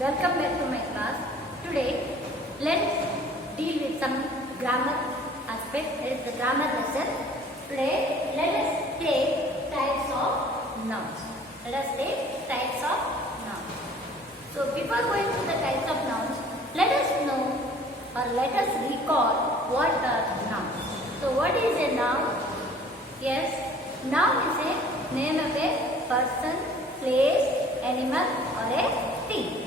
Welcome back to my class. Today, let's deal with some grammar aspect. It is the grammar lesson. Today, let us take types of nouns. Let us take types of nouns. So, before going to the types of nouns, let us know or let us recall what are nouns. So, what is a noun? Yes, noun is a name of a person, place, animal or a thing.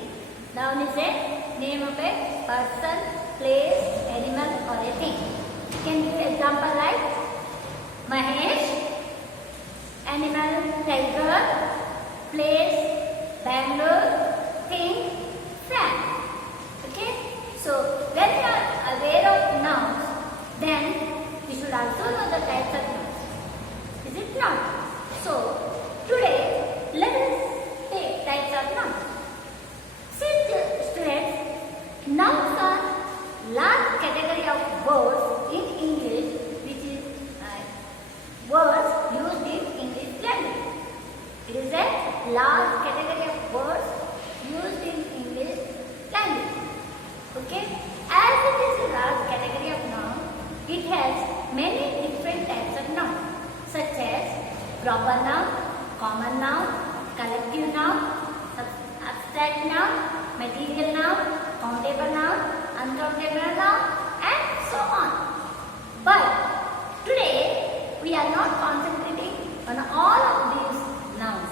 Noun is a name of a person, place, animal or a thing. You can give example like Mahesh, animal tiger, place Bangalore, thing Frank. Okay. So when we are aware of nouns, then we should also know the types of nouns. Is it not? So today let us take types of nouns. Students, nouns are large category of words in English, which is words used in English language. It is a large category of words used in English language. Okay, as it is a large category of noun, it has many different types of noun, such as proper noun, common noun, collective noun, abstract noun, material noun, countable noun, uncountable noun, and so on. But today we are not concentrating on all of these nouns.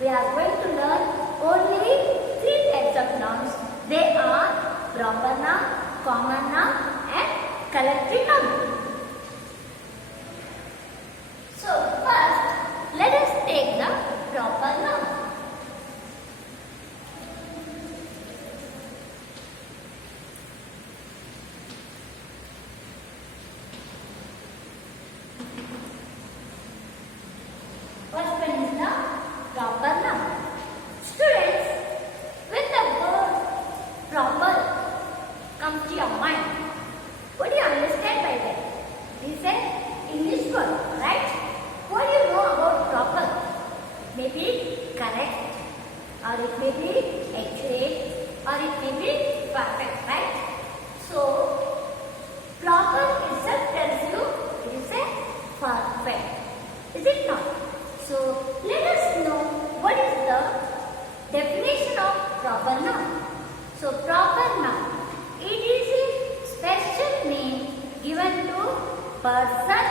We are going to learn only 3 types of nouns. They are proper noun, common noun, and collective noun. So first, let us take the proper noun. First one is the proper noun. Students, when the word proper comes to your mind, what do you understand by that? It is an English word, right? What do you know about proper? Maybe correct, or it may be accurate, or it may be perfect, right? So, proper itself tells you it is a perfect. Is it not? So, let us know what is the definition of proper noun. So, proper noun, it is a special name given to person,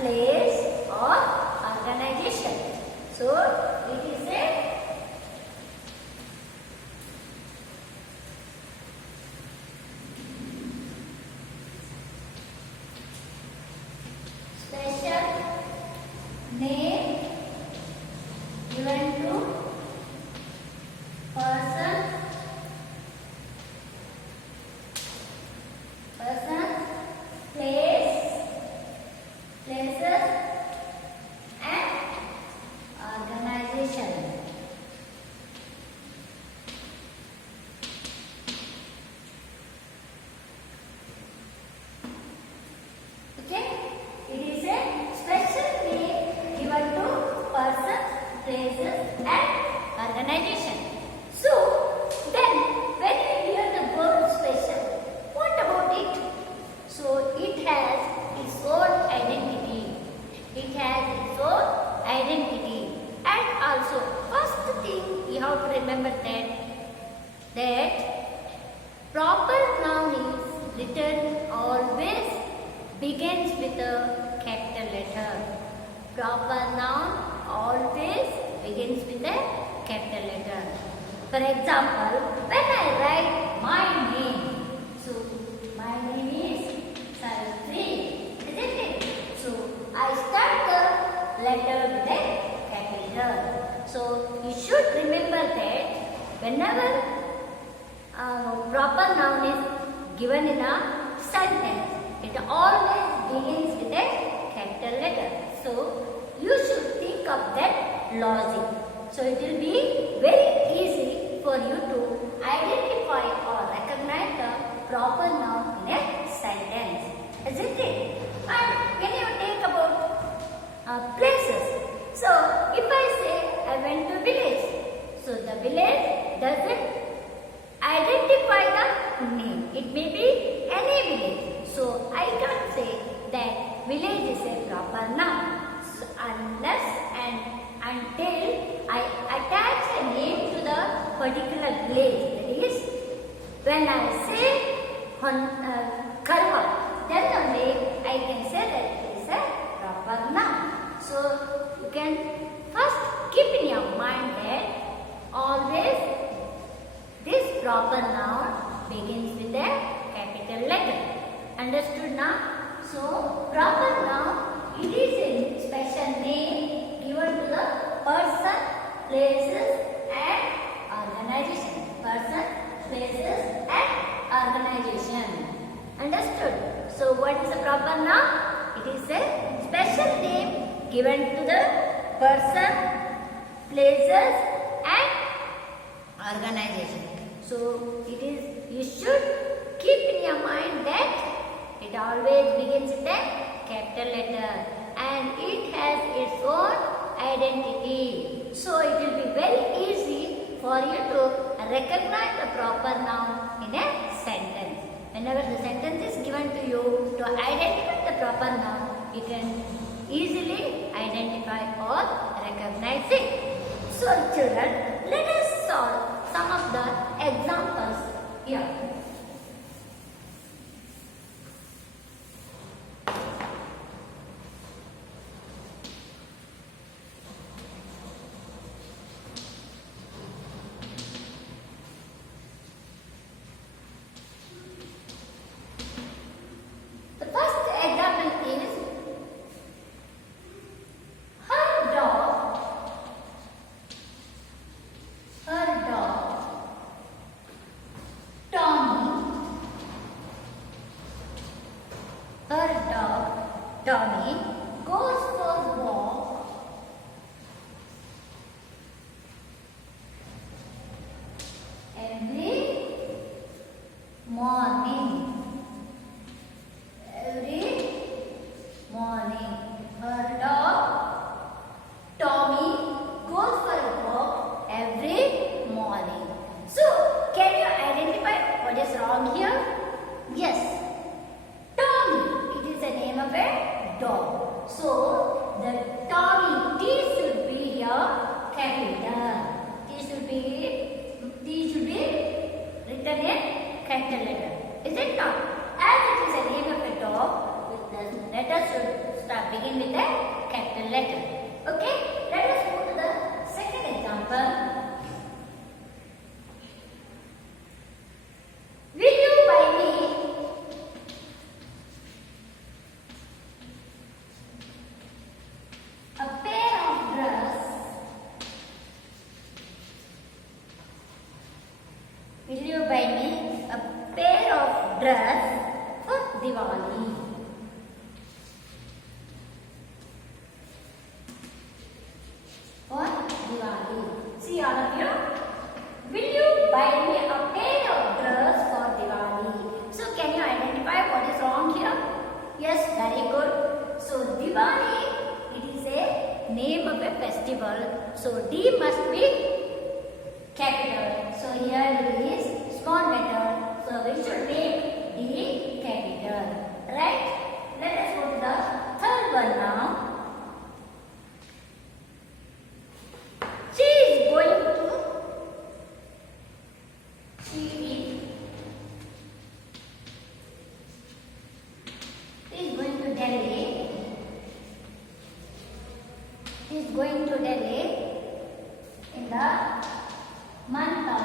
place or organization. So, it is a special name given to person, place, places and organization. Okay, it is a special name given to person, places and organization. So, then when you hear the word special, what about it? So, it has its own identity. It has its own identity. And also, first thing you have to remember that proper noun is written always begins with a capital letter. Proper noun always begins with a capital letter. For example, when I write my name, so my name is Saraswati, isn't it? So I start the letter with a capital. So you should remember that whenever proper noun is given in a sentence, it always begins with a capital letter. So you should think of that logic. So it will be very easy for you to identify or recognize the proper noun in a sentence, isn't it? And when you think about places, so if I say I went to village, so the village doesn't it is a proper noun. So unless and until I attach a name to the particular place, that is, when I say Karva, then only I can say that it is a proper noun. So you can first keep in your mind that always this proper noun begins with a capital letter. Understood now? So proper noun, it is a special name given to the person, places and organization. Person, places and organization. Understood? So what is a proper noun? It is a special name given to the person, places and organization. So it is, you should keep in your mind that it always begins with a capital letter and it has its own identity. So it will be very easy for you to recognize the proper noun in a sentence. Whenever the sentence is given to you, to identify the proper noun, you can easily identify or recognize it. So children, let us solve some of the examples here. The first example is her dog, Tommy goes for walk every morning. Every morning. Her dog Tommy goes for a walk every morning. So, can you identify what is wrong here? Yes. Tommy, it is the name of a dog. So, the Tommy, T should be here capital. T should be written in capital letter. Is it not? As it is a name of a dog, the letter should begin with a capital letter. Okay? Let us move to the second example. Will you buy me a pair of dress? Will you buy me a pair of dress for Diwali? For Diwali. See all of you. Will you buy me a pair of dress for Diwali? So can you identify what is wrong here? Yes, very good. So Diwali, it is a name of a festival. So D must be capital. So here it is small letter. So we should make D capital. Right? Let us go to the third one now. She is going to Delhi. She is going to Delhi in the month of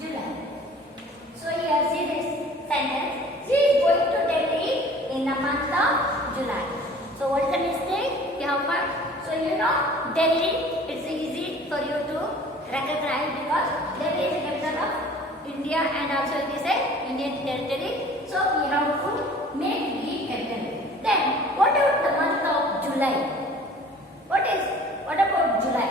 July. So here see this sentence. She is going to Delhi in the month of July. So what is the mistake we have found? So you know Delhi, it's easy for you to recognize because Delhi is the capital of India and also it is a Indian territory. So we have to make the capital. Then what about the month of July? What about July?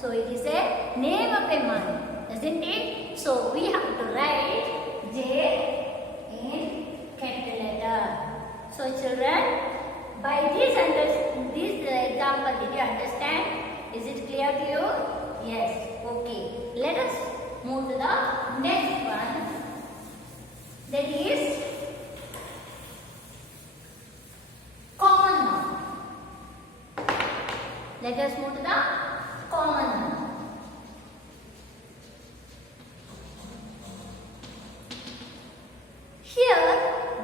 So it is a name of a month, isn't it? So we have to write J in capital letter. So children, by this example, did you understand? Is it clear to you? Yes. Okay. Let us move to the next one. That is Let us move to the common noun. Here,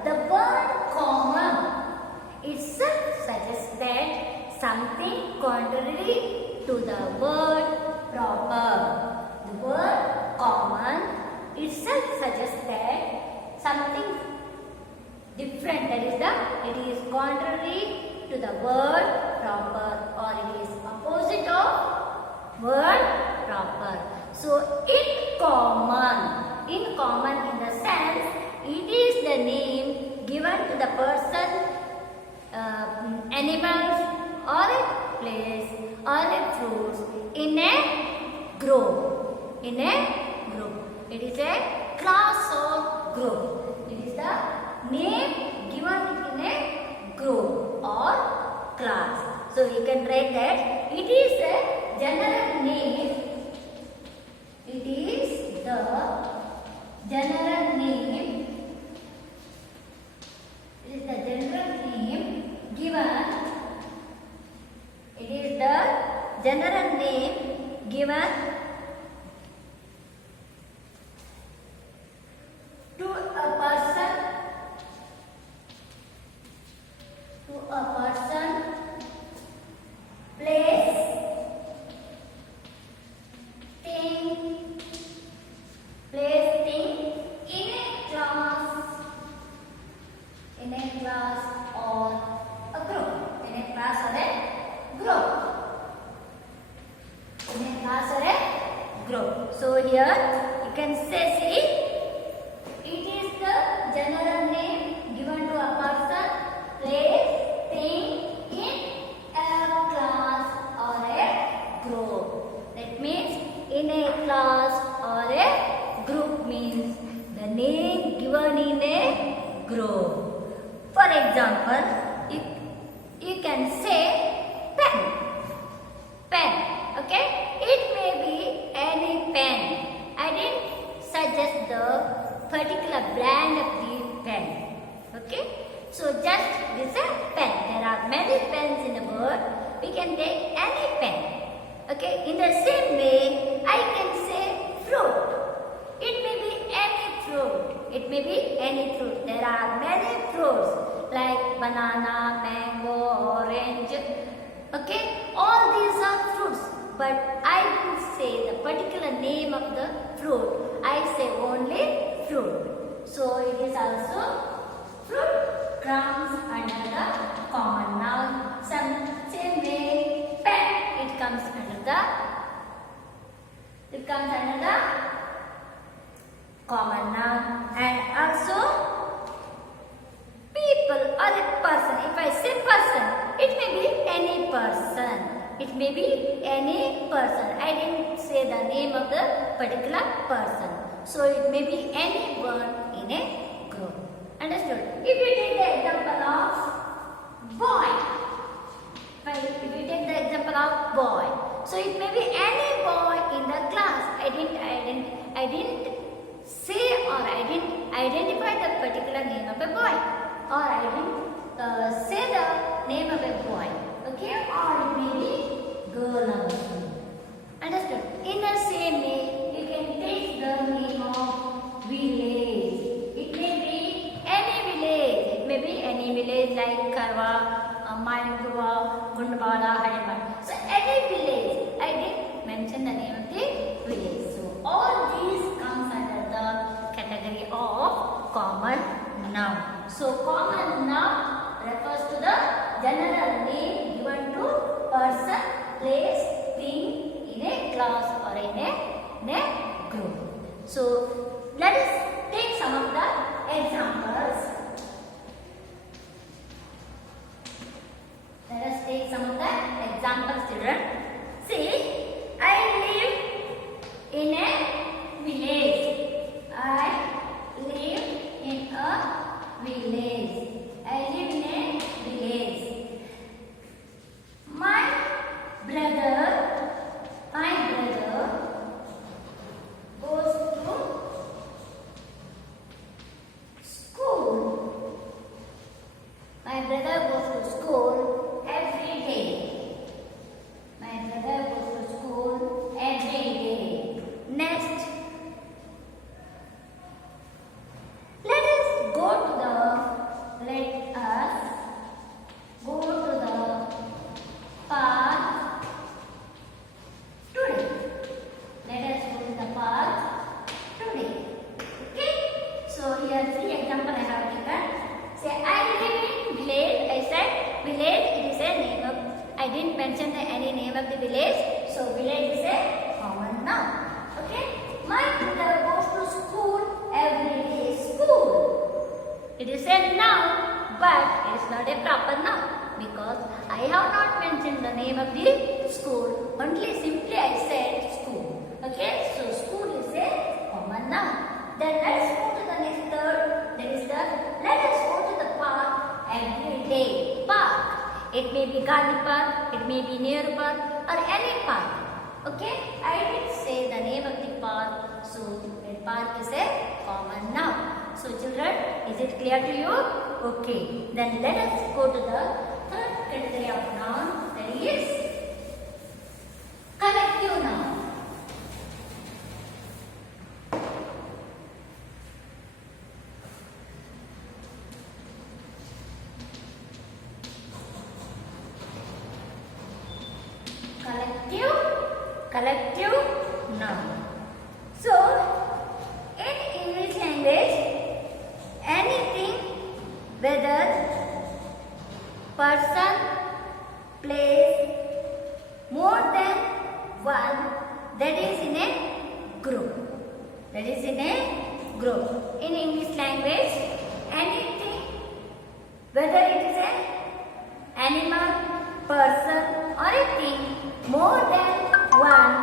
the word common itself suggests that something contrary to the word proper. The word common itself suggests that something different, that is it is contrary to the word proper, or it is opposite of word proper. So in common in the sense, it is the name given to the person, animals, or a place, or a fruits in a group. It is a class or group. It is the name given in a group or class. So you can write that it is a general name. It is the general name. It is the general name given. It is the general name given to a person, place, thing, in a class or a group. In a class or a group. So here you can say, see, it is the general name given to a person, place, thing in a class or a group. That means in a class or a group means the name given in a group. For example, you can say pen. Okay? It may be any pen. I didn't suggest the particular brand of the pen. Okay? So just this is a pen. There are many pens in the world. We can take any pen. Okay? In the same way, I can say fruit. It may be any fruit. There are many fruits like banana, mango, orange. Okay? All these are fruits. But I didn't say the particular name of the fruit. I say only fruit. So it is also fruit comes under the common noun. Same way, pen, it comes under the common noun. And also people or a person. If I say person, it may be any person. I didn't say the name of the particular person. So it may be anyone in a group. Understood? If you take the example of boy. If you take the example of boy. So it may be any boy in the class. I didn't say, or I didn't identify the particular name of a boy. Or I didn't say the name of a boy. Okay? Or it may be girl also. Understood? In the same way, you can take the name of village. It may be any village like Karwa, Malinkuva, Gundbala, Hyderabad. So any village. I didn't mention the name of the village. So all these comes under the category of common noun. So common noun refers to the general name given to person, place, thing in a class or in a group. So let us take some of the examples. Children. See, I live in a village. My brother goes to school. My brother goes to school every day. didn't mention any name of the village, so village is a common noun. Okay? My brother goes to school every day. School. It is a noun, but it is not a proper noun because I have not mentioned the name of the school. Only simply I said school. Okay? So school is a common noun. Then let us go to the next third. That is the let us go to the park every day. Park. It may be garden park, it may be near park or any park. Okay? I didn't say the name of the park. So a park is a common noun. So children, is it clear to you? Okay. Then let us go to the third category of noun, that is collective noun. Collective noun. So, in English language, anything, whether person, place, more than one, that is in a group. That is in a group. In English language, anything, whether it is an animal, person or a thing, more than one,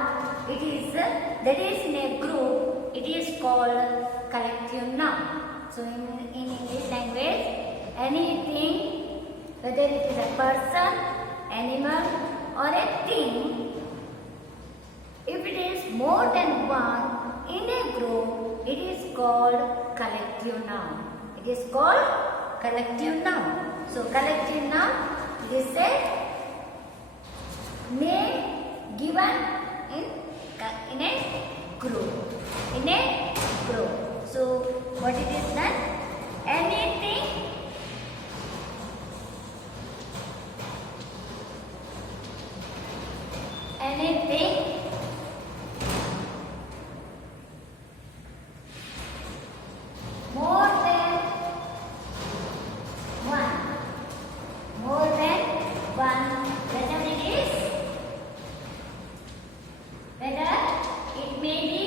it is that is in a group, it is called collective noun. So in English language, anything, whether it is a person, animal or a thing, if it is more than one in a group, it is called collective noun. It is called collective noun. So collective noun, it is a name given in a group. In a group. So what it is then? Anything more than one. More than one. Whether it is, whether it may be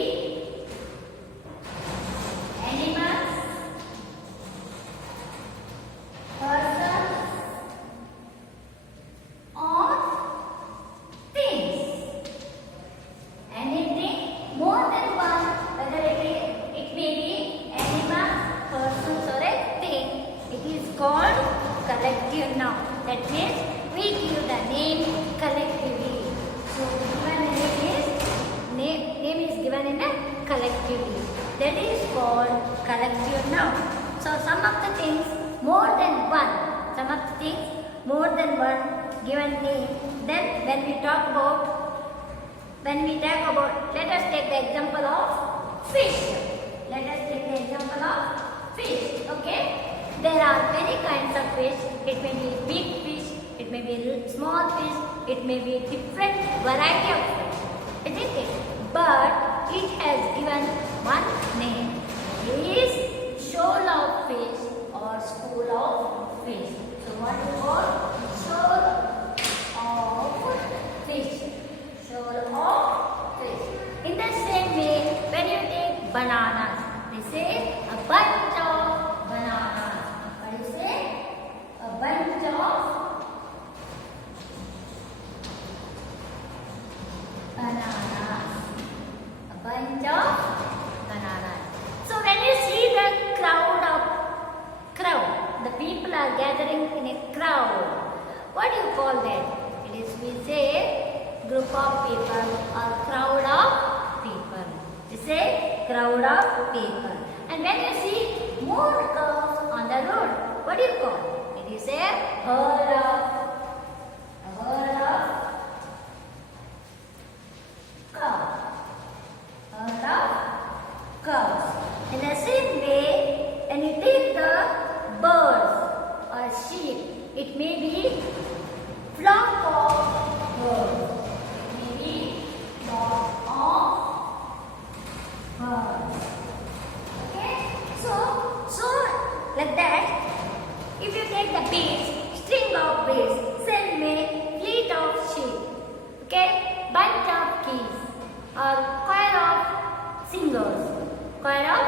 animals, persons or things. Anything more than one, whether it may be animals, persons or a thing, it is called collective noun. That means we give the name collectively. So given name is given in a collectively. That is called collective noun. So some of the things more than one, given name. Then when we talk about, let us take the example of fish. Let us take the example of fish. Okay? There are many kinds of fish. It may be big fish, it may be small fish, it may be different variety of fish. Isn't it? But it has given one name. It is shoal of fish or school of fish. So what is called? Shoal of fish. Shoal of fish. In the same way, when you take bananas, they say a bunch of bananas. What do you say? A bunch of bananas. A bunch of bananas. So when you see the crowd, the people are gathering in a crowd. What do you call that? It is, we say, group of people or crowd of people. We say crowd of people. And when you see more cows on the road, what do you call? It is a herd of cows. Herd of cows. In the same way, when you take the birds or sheep, it may be flock of birds. It may be flock of birds. Okay? So like that, if you take the bees, string of bees, same way, fleet of bunch of keys or choir of singers. Choir of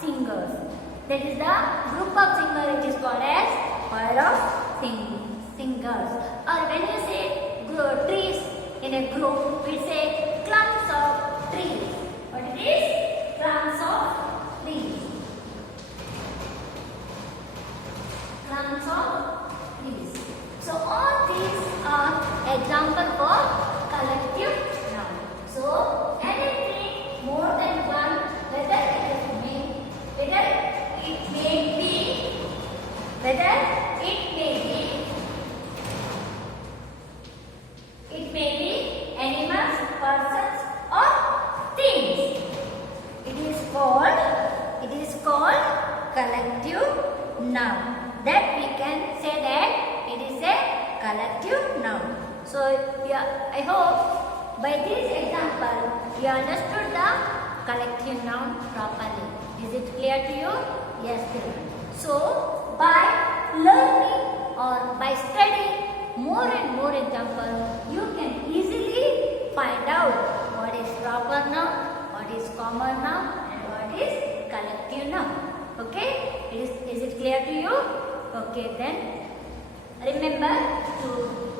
singers. That is the group of singers which is called as choir of singers. Or when you say trees in a group, we say clumps of trees. What it is? Clumps of trees. Clumps of trees. So all these are example for collective noun. So anything more than one, whether it may be animals, persons or things. It is called collective noun. That we can say that it is a collective noun. So I hope by this example you understood the collective noun properly. Is it clear to you? Yes, children. So by learning or by studying more and more examples, you can easily find out what is proper noun, what is common noun and what is collective noun. Okay? Is it clear to you? Okay, then remember to